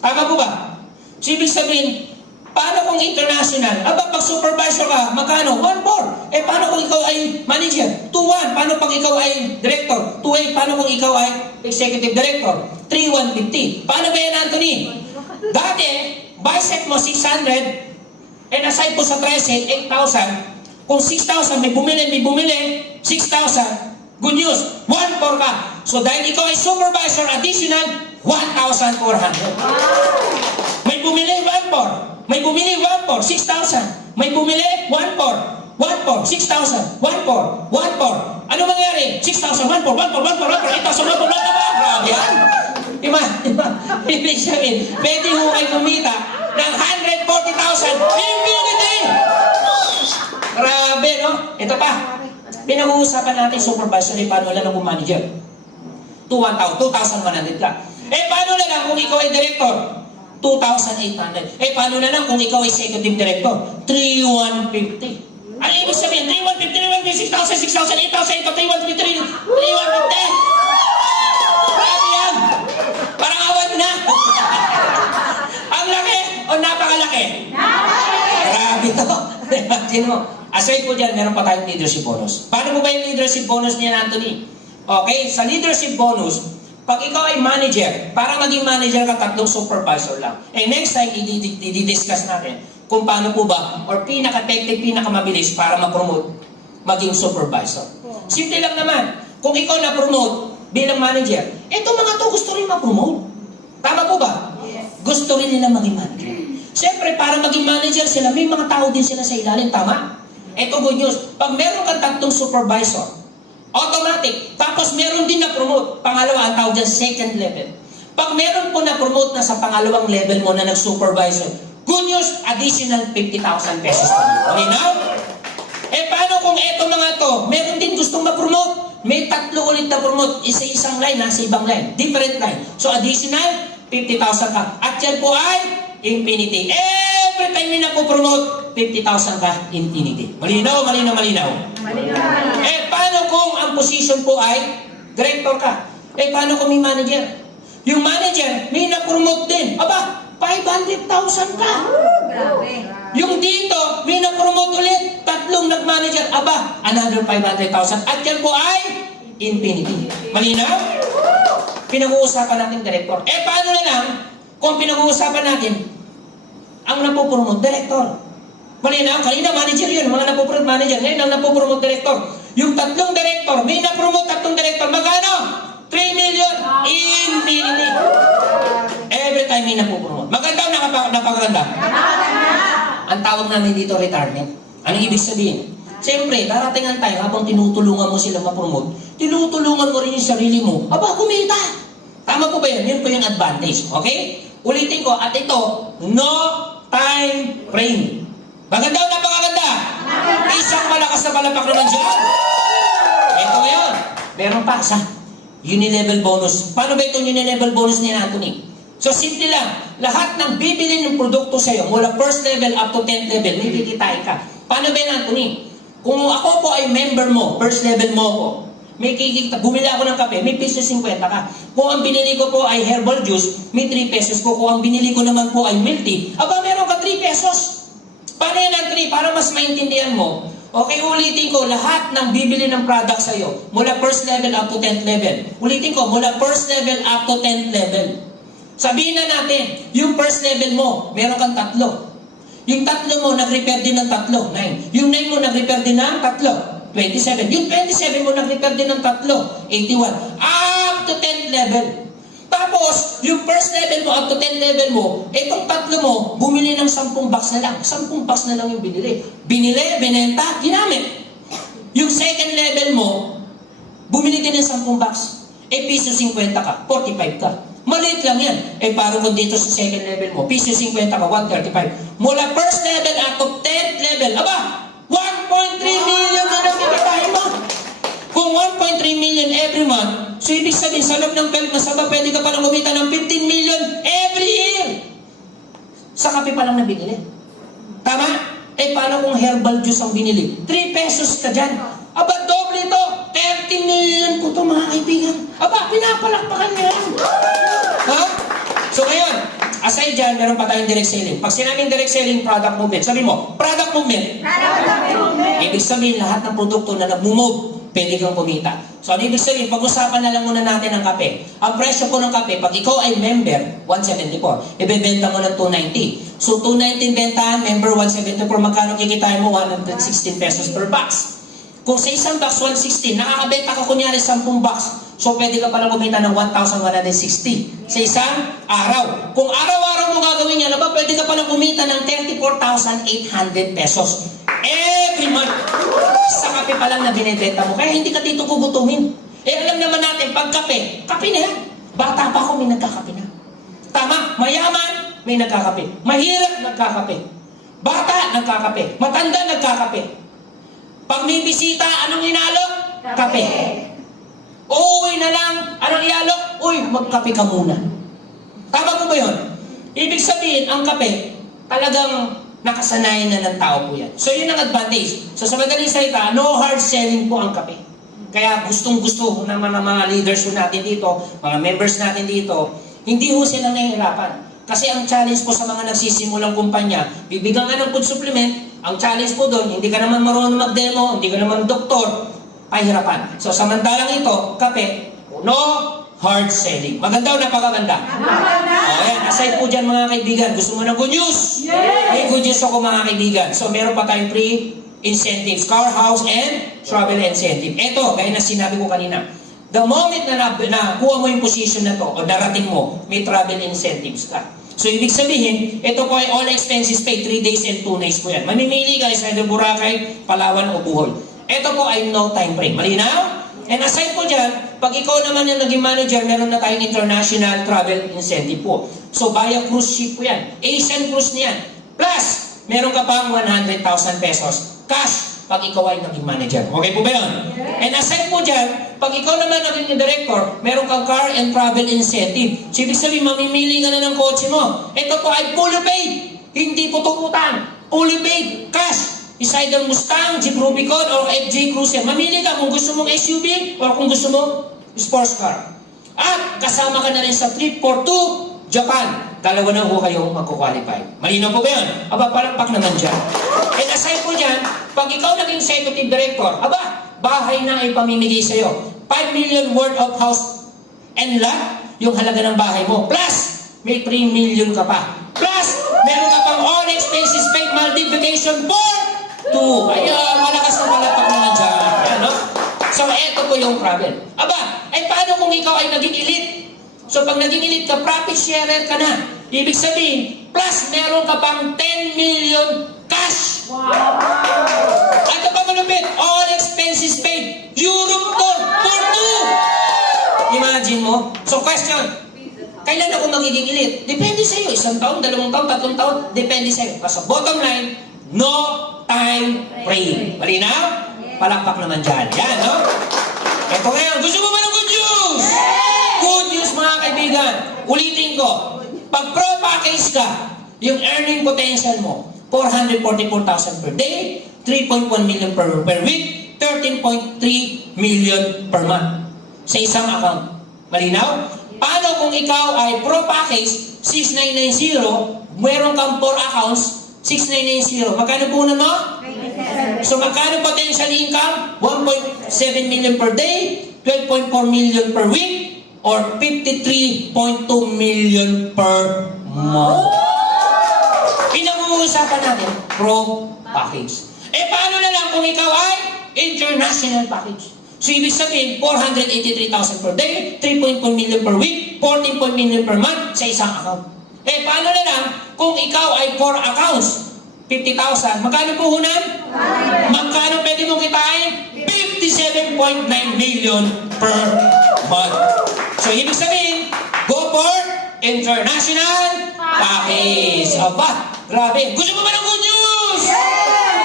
Tama po ba? So, ibig sabihin, paano kung international? Aba, pag supervisor ka, magkano? 1,400. Eh, paano kung ikaw ay manager? 2,100. Paano pag ikaw ay director? 2,800. Paano kung ikaw ay executive director? 3,150. Paano ba yan, Anthony? Dati, bicep mo 600, and aside po sa tricep, 8,000. Kung 6,000, may bumili, 6,000. Good news, 1,400 ka. So, dahil ikaw ay supervisor, additional, 1,400. May bumili 1,400. May bumili 1,400, 6,000. May bumili 1,400, 1,400, 6,000, 1,400, 1,400. Ano mangyari? 6,000, 1,400, 1,400, 1,400, 8,000, 1,400, 1,400. Grabe yan. Diba? Ibig sabihin, pwede ho kayo kumita ng 140,000 infinity. Grabe, no? Ito pa. Pinag-uusapan natin supervisor, paano lang kung manager? 2,100 ka. Eh, paano na lang kung ikaw ay director? 2,800. Eh, paano na lang kung ikaw ay executive director? 3,150. Ano ibig sabihin? 3,150, 3,150, 6,000, 6,000, 8,000, 3,150, 3,150. Grabe yan! Parang awan na. Ang laki o napakalaki? Grabe to. Imagine mo. Aside po dyan, meron pa tayong leadership bonus. Paano mo ba yung leadership bonus niya, Anthony? Okay, sa leadership bonus, pag ikaw ay manager, para maging manager ka, 3 supervisor lang. Eh, next time, i-discuss natin kung paano po ba, or pinaka-effective, pinaka-mabilis para ma-promote maging supervisor. Simple lang naman. Kung ikaw na-promote bilang manager, etong mga to gusto rin ma-promote. Tama po ba? Yes. Gusto rin nila maging manager. Siyempre, para maging manager sila, may mga tao din sila sa ilalim. Tama? Ito good news. Pag meron kang 3 supervisor, automatic. Tapos meron din na-promote. Pangalawa, ang tawag dyan, second level. Pag meron po na-promote na sa pangalawang level mo na nag-supervisor, good news, additional 50,000 pesos pa rin. Malinaw? Eh, paano kung eto mga to, meron din gustong ma-promote? May 3 ulit na promote. Isa-isang line, nasa ibang line. Different line. So, additional 50,000 ka. At yan po ay infinity. Every time may napopromote, 50,000 ka, infinity. Malinaw, malinaw, malinaw. Eh, paano kung ang position po ay director ka? Eh, paano kung may manager? Yung manager, may na-promote din. Aba, 500,000 ka. Grabe. Yung dito, may na-promote ulit. 3 nag-manager. Aba, another 500,000. At yan po ay infinity. Malinaw? Pinag-uusapan natin director. Eh, paano na lang kung pinag-uusapan natin ang napopromote, director? Malinaw, kanina manager yun, mga napopromote manager. Ngayon ang napopromote director. Yung tatlong director, may napromote tatlong director, magkano? 3 million infinity. Every time may napopromote. Maganda o napakaganda? Ang tawag namin dito retirement. Anong ibig sabihin? Siyempre, darating ang time habang tinutulungan mo sila ma-promote, tinutulungan mo rin yung sarili mo. Aba, kumita! Tama po ba yun? Yun po yung advantage. Okay? Ulitin ko, at ito, no time frame. Maganda o napakaganda? Isang malakas na palapak naman dyan. Ito ngayon. Meron pa sa unilevel bonus. Paano ba itong unilevel bonus ni Anthony? So, simple lang. Lahat ng bibili ng produkto sa'yo, mula first level up to 10th level, may kikitain ka. Paano ba yan, Anthony? Kung ako po ay member mo, first level mo ko, may kikita, bumili ako ng kape, may piso 50 ka. Kung ang binili ko po ay herbal juice, may 3 pesos ko. Kung ang binili ko naman po ay milk tea, aba meron ka 3 pesos. Paano yan ang 3? Para mas maintindihan mo. Okay, ulitin ko, lahat ng bibili ng product sa'yo, mula first level up to 10th level. Ulitin ko, mula first level up to 10th level. Sabihin na natin, yung first level mo, meron kang 3. Yung 3 mo, nag-repair din ng 3, 9. Yung 9 mo, nag-repair din ng 3, 27. Yung 27 mo, nag-repair din ng 3, 81. Up to 10th level. Tapos, yung first level mo, up to 10th level mo, itong 3 mo, bumili ng 10 box na lang. 10 box na lang yung binili. Binili, binenta, ginamit. Yung second level mo, bumili din ng 10 box. Piso 50 ka, 45 ka. Maliit lang yan. Parang kung dito sa second level mo, piso 50 ka, 135. Mula first level up to 10th level, aba, 1.3 million na lang kikitain mo. Kung 1.3 million every month, so ibig sabihin sa loob ng 12 na saba, pwede ka palang kumita ng 15 million every year. Sa kape pa lang na binili. Tama? Paano kung herbal juice ang binili? 3 pesos ka dyan. Aba, doble ito. 30 million po ito, mga kaibigan. Aba, pinapalakpakan niya yan. Ha? So ngayon, aside dyan, meron pa tayong direct selling. Pag sinabing direct selling, product movement. Sabi mo, product movement. Ibig sabihin, lahat ng produkto na nag-move, pwede kang kumita. So, ano ibig sabihin? Pag-usapan na lang muna natin ang kape. Ang presyo po ng kape, pag ikaw ay member, 174. Ibebenta mo ng 290. So, 290 bentahan, member 174. Magkano kikitain mo? 116 pesos per box. Kung sa isang box, 116, nakakabenta ka kunyari 10 box. So, pwede ka palang kumita ng 1,160 sa isang araw. Kung araw-araw mo gagawin yan, aba, pwede ka palang kumita ng 34,800 pesos. Every month. Sa kape pa lang na binibenta mo. Kaya hindi ka dito gugutumin. Alam naman natin, pag kape, kape na yan. Bata pa ako, may nagkakape na. Tama, mayaman, may nagkakape. Mahirap, nagkakape. Bata, nagkakape. Matanda, nagkakape. Pag may bisita, anong inalok? Kape. Uuwi na lang, anong ialok? Uy, magkape ka muna. Tama po ba yun? Ibig sabihin, ang kape, talagang nakasanayan na ng tao po yan. So, yun ang advantage. So, sa madaling salita, no hard selling po ang kape. Kaya gustong-gusto ng mga leaders po natin dito, mga members natin dito, hindi ho silang nahihirapan. Kasi ang challenge po sa mga nagsisimulang kumpanya, bibigyan ka ng food supplement, ang challenge po doon, hindi ka naman marunong mag-demo, hindi ka naman doktor, pahirapan. So, samantalang ito, kape, no hard selling. Maganda o napakaganda? Ayan, aside po dyan mga kaibigan, gusto mo ng good news? Yes! May good news ako mga kaibigan. So, meron pa tayong free incentives, car, house, and travel incentive. Ito, gaya na sinabi ko kanina, the moment na nakuha mo yung position na to, o darating mo, may travel incentives ka. So, ibig sabihin, ito po ay all expenses paid, 3 days and 2 nights po yan. Mamimili ka sa either Boracay, Palawan, o Bohol. Ito po ay no time frame. Malinaw? And aside po dyan, pag ikaw naman yung naging manager, meron na tayong international travel incentive po. So, via cruise ship po yan. Asian cruise niyan. Plus, meron ka pang 100,000 pesos cash pag ikaw ay naging manager. Okay po ba yun? And aside po dyan, pag ikaw naman naging director, meron kang car and travel incentive. So, ibig sabihin, mamimili ka na ng kotse mo. Ito po ay fully paid. Hindi po ito utang. Fully paid. Cash. Is either Mustang, Jeep Rubicon, or FJ Cruiser. Mamili ka kung gusto mong SUV or kung gusto mong sports car. At kasama ka na rin sa trip for to Japan. Dalawa na ho kayong magkukwalify. Malinaw po ba yan? Aba, palakpak naman dyan. And aside po dyan, pag ikaw naging executive director, aba, bahay na ay pamimigay sa'yo. 5 million worth of house and lot, yung halaga ng bahay mo. Plus, may 3 million ka pa. Plus, Meron ka pang all expenses paid multiplication for 2. Ayan, malakas na palapak naman dyan. Ayan, no? So, eto po yung problem. Aba, paano kung ikaw ay naging elite? So, pag naging elite ka, profit sharer ka na. Ibig sabihin, plus meron ka pang 10 million cash. At pa malupit, all expenses paid. Europe to, for 2. Imagine mo. So, question, kailan ako magiging elite? Depende sa'yo. 1 taon, 2 taon, 3 taon. Depende sa'yo. Basta bottom line, no time frame. Malinaw? Palakpak naman dyan. Yan, no? Ito ngayon. Gusto mo ba ng good news? Good news, mga kaibigan. Ulitin ko. Pag pro package ka, yung earning potential mo, 444,000 per day, 3.1 million per week, 13.3 million per month sa isang account. Malinaw? Paano kung ikaw ay pro package 6990, meron kang 4 accounts 6990. Magkano punan mo? So magkano potential income? 1.7 million per day, 12.4 million per week, or 53.2 million per month. Pinag-uusapan natin pro package. Paano na lang kung ikaw ay international package? So, ibig sabihin, 483,000 per day, 3.4 million per week, 14 million per month sa isang account. Paano na lang kung ikaw ay 4 accounts, 50,000, magkano puhunan? Magkano pwede mong kitain? 57.9 million per month. So, ibig sabihin, go for international package. Aba, grabe. Gusto mo ba ng good news?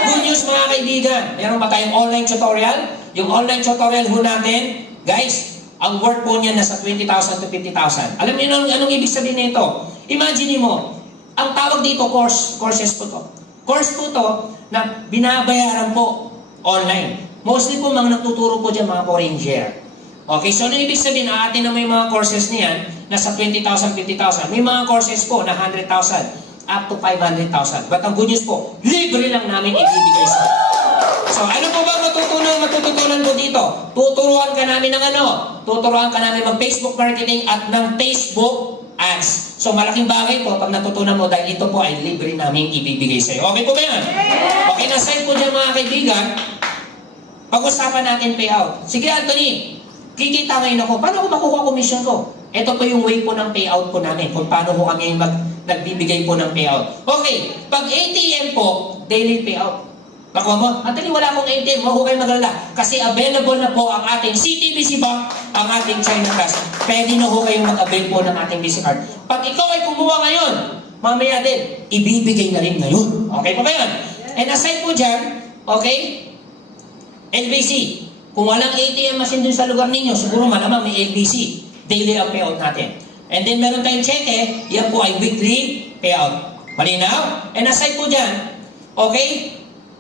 Good news, mga kaibigan. Meron ba tayong online tutorial? Yung online tutorial ho natin, guys, ang worth po niya nasa 20,000 to 50,000. Alam niyo anong ibig sabihin nito? Imagine mo, ang tawag dito, courses po to. Course po to na binabayaran po online. Mostly po mga nagtuturo po dyan, mga co-ranger. Okay, so ano ibig sabihin, atin na may mga courses niyan, nasa 20,000, 50,000. May mga courses po na 100,000 up to 500,000. But ang good news po, libre lang namin ibibigay sa. So ano po ba matututunan po dito? Tuturuan ka namin ng ano? Tuturuan ka namin mag-Facebook marketing at ng Facebook ads. So malaking bagay po pag natutunan mo dahil ito po ay libre namin ibibigay sa iyo. Okay po ba yan? Okay, na-side po dyan mga kaibigan. Pag-usapan natin payout. Sige Anthony, kikita ngayon ako. Paano ko makuha commission ko? Ito po yung way po ng payout po namin. Kung paano po kami nagbibigay po ng payout. Okay, pag ATM po, daily payout. Nakuha mo? Anthony, wala akong ATM. Huwag kayo magalala. Kasi available na po ang ating CTBC Bank, ang ating China Cash. Pwede na ho kayong mag-avail po ng ating BC Card. Pag ikaw ay kumuha ngayon, mamaya din, ibibigay na rin ngayon. Okay po ba yan? And aside po dyan, okay, LBC. Kung walang ATM machine dun sa lugar ninyo, siguro malamang may LBC. Daily ang payout natin. And then meron tayong cheque, yan po ay weekly payout. Malinaw? And aside po dyan, okay,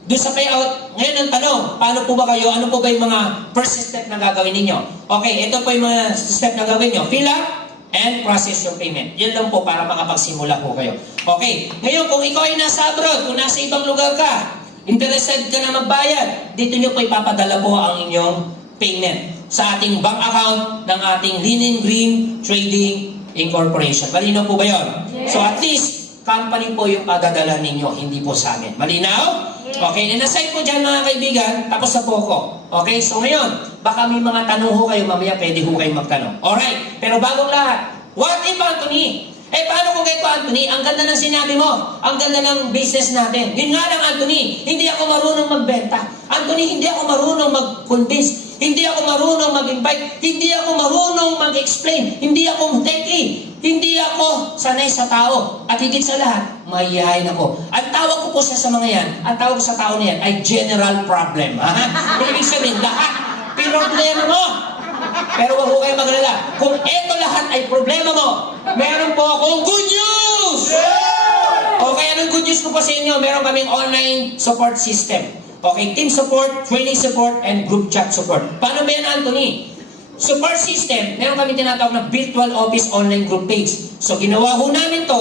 doon sa payout, ngayon ang tanong, paano po ba kayo, ano po ba yung mga first step na gagawin ninyo? Okay, ito po yung mga step na gagawin nyo. Fill up and process your payment. Yan lang po para makapagsimula po kayo. Okay, ngayon kung ikaw ay nasa abroad, kung nasa ibang lugar ka, interested ka na magbayad, dito nyo po ipapadala po ang inyong payment sa ating bank account ng ating Linen Green Trading Incorporation. Malinaw po ba yun? Yes. So at least, company po yung padadala ninyo, hindi po sa amin. Malinaw? Okay, and aside po dyan mga kaibigan, tapos na po ako. Okay, so ngayon, baka may mga tanong ho kayo, mamaya pwede ho kayo magtanong. Alright, pero bagong lahat, what if Anthony? Paano kung ito Anthony? Ang ganda ng sinabi mo, ang ganda ng business natin. Yun nga lang Anthony, hindi ako marunong magbenta. Anthony, hindi ako marunong mag-convince. Hindi ako marunong mag-invite. Hindi ako marunong mag-explain. Hindi ako techie. Hindi ako sanay sa tao. At higit sa lahat, mahihayin ako. Ang tawag ko po sa mga yan, ang tawag ko sa tao na yan ay general problem. Ibig sabihin, lahat problema mo. Pero huwag ko kayo magalala. Kung ito lahat ay problema mo, meron po akong good news! Okay, anong good news ko po sa inyo? Meron kaming online support system. Okay, team support, training support, and group chat support. Paano ba yan, Anthony? Support system, meron kami tinatawag na virtual office online group page. So, ginawa ho namin to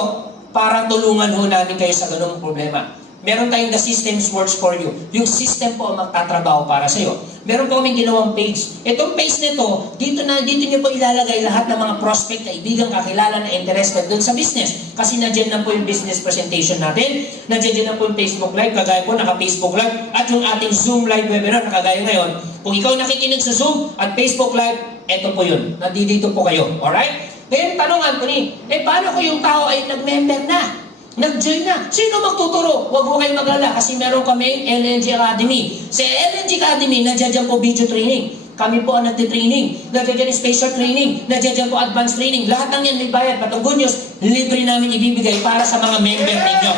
para tulungan ho namin kayo sa ganung problema. meron tayong the systems works for you. Yung system po ang magtatrabaho para sa iyo. Meron po kaming ginawang page. Itong page nito, dito niyo po ilalagay lahat ng mga prospect, kaibigan, kakilala na interested doon sa business. Kasi nandiyan na po yung business presentation natin. Nandiyan na po yung Facebook Live, kagaya po naka-Facebook Live. At yung ating Zoom Live webinar, nakagaya ngayon. Kung ikaw nakikinig sa Zoom at Facebook Live, eto po yun. Nandito po kayo. Alright? Ngayon, tanong Anthony, paano ko yung tao ay nag-member na? Nag-join na. Sino magtuturo? Huwag mo kayong maglala kasi meron kaming LNG Academy. Sa LNG Academy, nandiyan po video training. Kami po ang nagtitraining. Nandiyan special training. Nandiyan po advanced training. Lahat ng yan may bayad. But ang good news, libre namin ibibigay para sa mga member ninyo.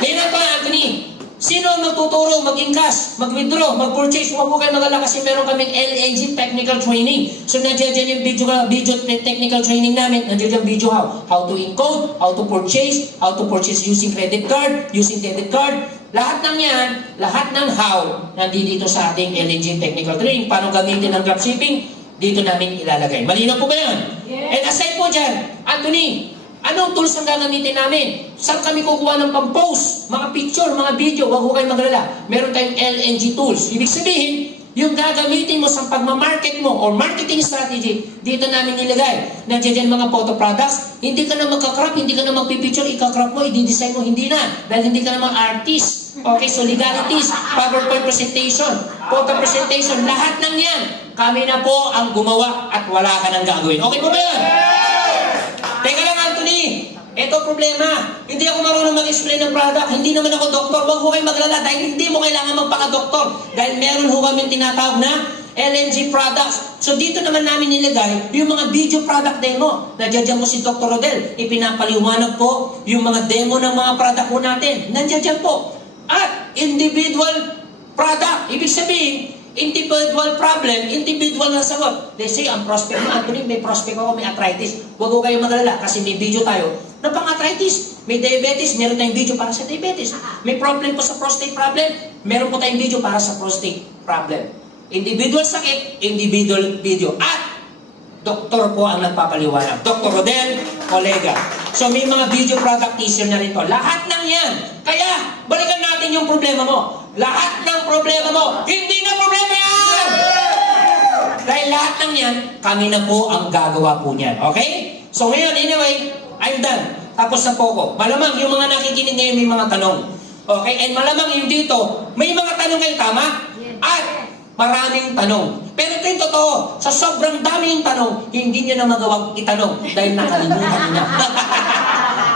Ngayon pa, Anthony, sino ang magtuturo, mag-encash, mag-withdraw, mag-purchase? Huwag mo kayo magalala kasi meron kaming LNG technical training. So nandiyan yung video technical training namin. Nandiyan yung video how to encode, how to purchase using credit card, Lahat ng yan, lahat ng how, nandito sa ating LNG technical training. Paano gamitin ang dropshipping? Dito namin ilalagay. Malinaw po ba yan? Yes. And aside po dyan, Anthony, anong tools ang gagamitin namin? Saan kami kukuha ng pang-post? Mga picture, mga video, huwag ko kayo maglala. Meron tayong LNG tools. Ibig sabihin, yung gagamitin mo sa pagmamarket mo or marketing strategy, dito namin nilagay. Nandiyan mga photo products, hindi ka na magkakrop, hindi ka na magpipicture, ikakrop mo, i-design mo, hindi na. Dahil hindi ka na artist. Okay, so legalities, PowerPoint presentation, photo presentation, lahat ng yan. Kami na po ang gumawa at wala ka nang gagawin. Okay po ba yan? Teka lang, Anthony. Ito problema. Hindi ako marunong mag-explain ng product. Hindi naman ako doktor. Huwag ho kayo maglala dahil hindi mo kailangan magpaka-doktor. Dahil meron ho kami tinatawag na LNG products. So dito naman namin nilagay yung mga video product demo. Nandiyan mo si Dr. Rodel. Ipinapaliwanag po yung mga demo ng mga product po natin. Nandiyan po. At individual product. Ibig sabihin, individual problem, individual na sagot. They say, ang prospect mo, Anthony, may prospect ako, may arthritis. Huwag ko kayo magalala kasi may video tayo na pang-arthritis. May diabetes, meron tayong video para sa diabetes. May problem po sa prostate problem, meron po tayong video para sa prostate problem. Individual sakit, individual video. At doktor po ang nagpapaliwanag. Dr. Rodel, kolega. So may mga video product teaser na rito. Lahat ng yan. Kaya, balikan natin yung problema mo. Lahat ng problema mo, hindi na problema yan! Dahil lahat ng yan, kami na po ang gagawa po niyan. Okay? So ngayon, anyway, I'm done. Tapos na po ako. Malamang yung mga nakikinig ngayon may mga tanong. Okay? And malamang yung dito, may mga tanong kayo, tama? At maraming tanong. Pero ito yung totoo. Sa sobrang dami yung tanong, hindi nyo na magawang itanong dahil nakalimutan nyo na.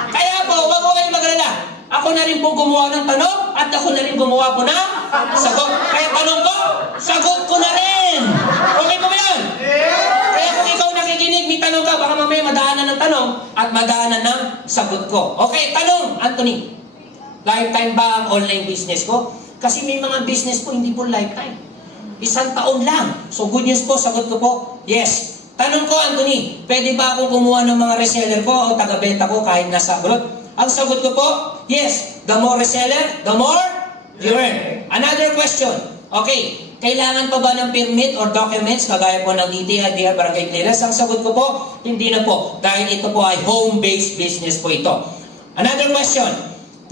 Kaya po, wag ko kayo maglala. Ako na rin po gumawa ng tanong at ako na rin gumawa po ng sagot. Kaya tanong ko, sagot ko na rin. Okay po ba yan? Kaya kung ikaw nakikinig, may tanong ka, baka mamaya madaanan ng tanong at madaanan ng sagot ko. Okay, tanong, Anthony. Lifetime ba ang online business ko? Kasi may mga business po, hindi po lifetime. 1 taon lang. So good news po, sagot ko po, yes. Tanong ko, Anthony, pwede ba akong kumuha ng mga reseller ko o taga-benta ko kahit nasa abroad? Ang sagot ko po, yes. The more reseller, the more you earn. Another question. Okay, kailangan pa ba ng permit or documents kagaya po ng DTI, DR, Barangay Clearance? Ang sagot ko po, hindi na po. Dahil ito po ay home-based business po ito. Another question.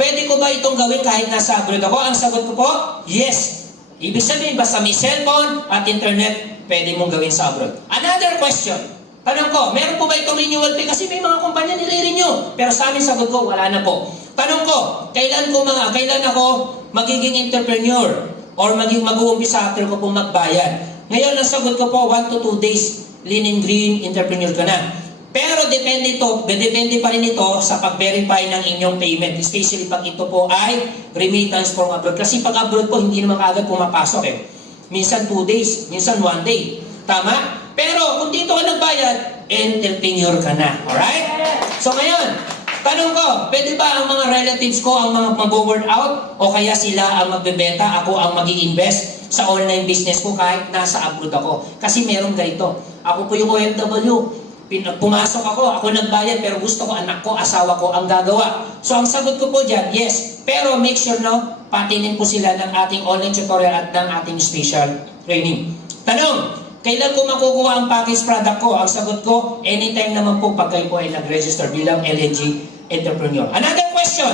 Pwede ko ba itong gawin kahit nasa abroad ako? Ang sagot ko po, yes. Ibig sabihin, basta may cellphone at internet, pwede mong gawin sa abroad. Another question. Tanong ko, meron po ba itong renewal fee? Kasi may mga kumpanya nire-renew. Pero sa amin, sagot ko, wala na po. Tanong ko, kailan ako magiging entrepreneur? Or mag-uumpisa after ko po magbayad? Ngayon, ang sagot ko po, 1 to 2 days, lean and green, entrepreneur ka na. Pero depende pa rin ito sa pag-verify ng inyong payment. Especially pag ito po ay remittance from abroad. Kasi pag abroad po, hindi naman kaagad pumapasok eh. Minsan 2 days, minsan 1 day. Tama? Pero kung dito ka nagbayad, entrepreneur ka na. Alright? So ngayon, tanong ko, pwede ba ang mga relatives ko ang mga mag-work out? O kaya sila ang magbebenta, ako ang mag-i-invest sa online business ko kahit nasa abroad ako? Kasi meron ganito. Ako po yung OFW. Pumasok ako nagbayad, pero gusto ko, anak ko, asawa ko ang gagawa. So ang sagot ko po dyan, yes. Pero make sure patinin po sila ng ating online tutorial at ng ating special training. Tanong, kailan ko makukuha ang package product ko? Ang sagot ko, anytime naman po pag kayo po ay nag-register bilang LNG entrepreneur. Another question,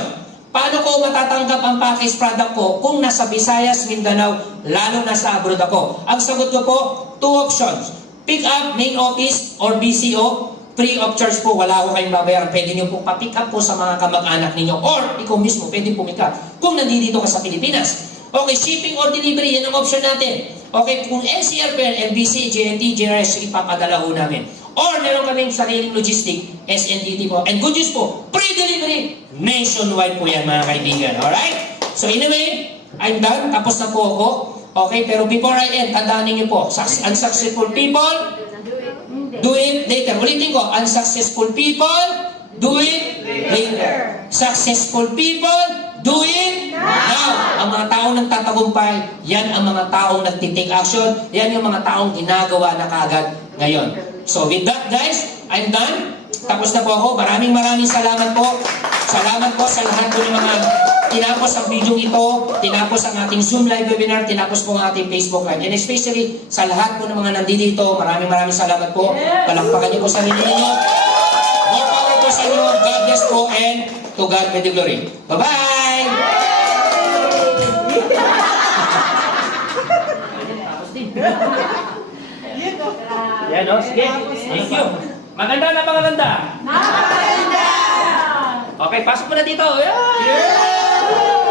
paano ko matatanggap ang package product ko kung nasa Visayas, Mindanao, lalo na sa abroad ako? Ang sagot ko po, 2 options. Pick up, main office, or BCO. Free of charge po, wala ko kayong babayaran. Pwede nyo po pa-pick up po sa mga kamag-anak ninyo. Or, ikaw mismo, pwede po pick up kung nandito ka sa Pilipinas. Okay, shipping or delivery, yan ang option natin. Okay, kung NCR, MBC, JNT, JRS, ipapadala ho namin. Or, meron kaming sariling logistic, SNDT po. And good news po, free delivery, nationwide po yan mga kaibigan. Alright? So anyway, I'm done. Tapos na po ako. Okay, pero before I end, tandaan niyo po, unsuccessful people, do it later. Ulitin ko, unsuccessful people, do it later. Successful people, do it now. Ang mga taong nagtatagumpay, yan ang mga taong nagtitake action, yan yung mga taong ginagawa na kaagad ngayon. So with that guys, I'm done. Tapos na po ako. Maraming salamat po. Salamat po sa lahat po ng mga tinapos ang video ito, tinapos ang ating Zoom live webinar, tinapos po ang ating Facebook live. And especially sa lahat po ng mga nandito, maraming salamat po. Palakpakan niyo po sa sarili niyo. More power po sa inyo. God bless po and to God be the glory. Bye-bye! Yan o, sige. Thank you. Maganda na maganda. Maganda! Okay, pasok mo na dito. Yeah!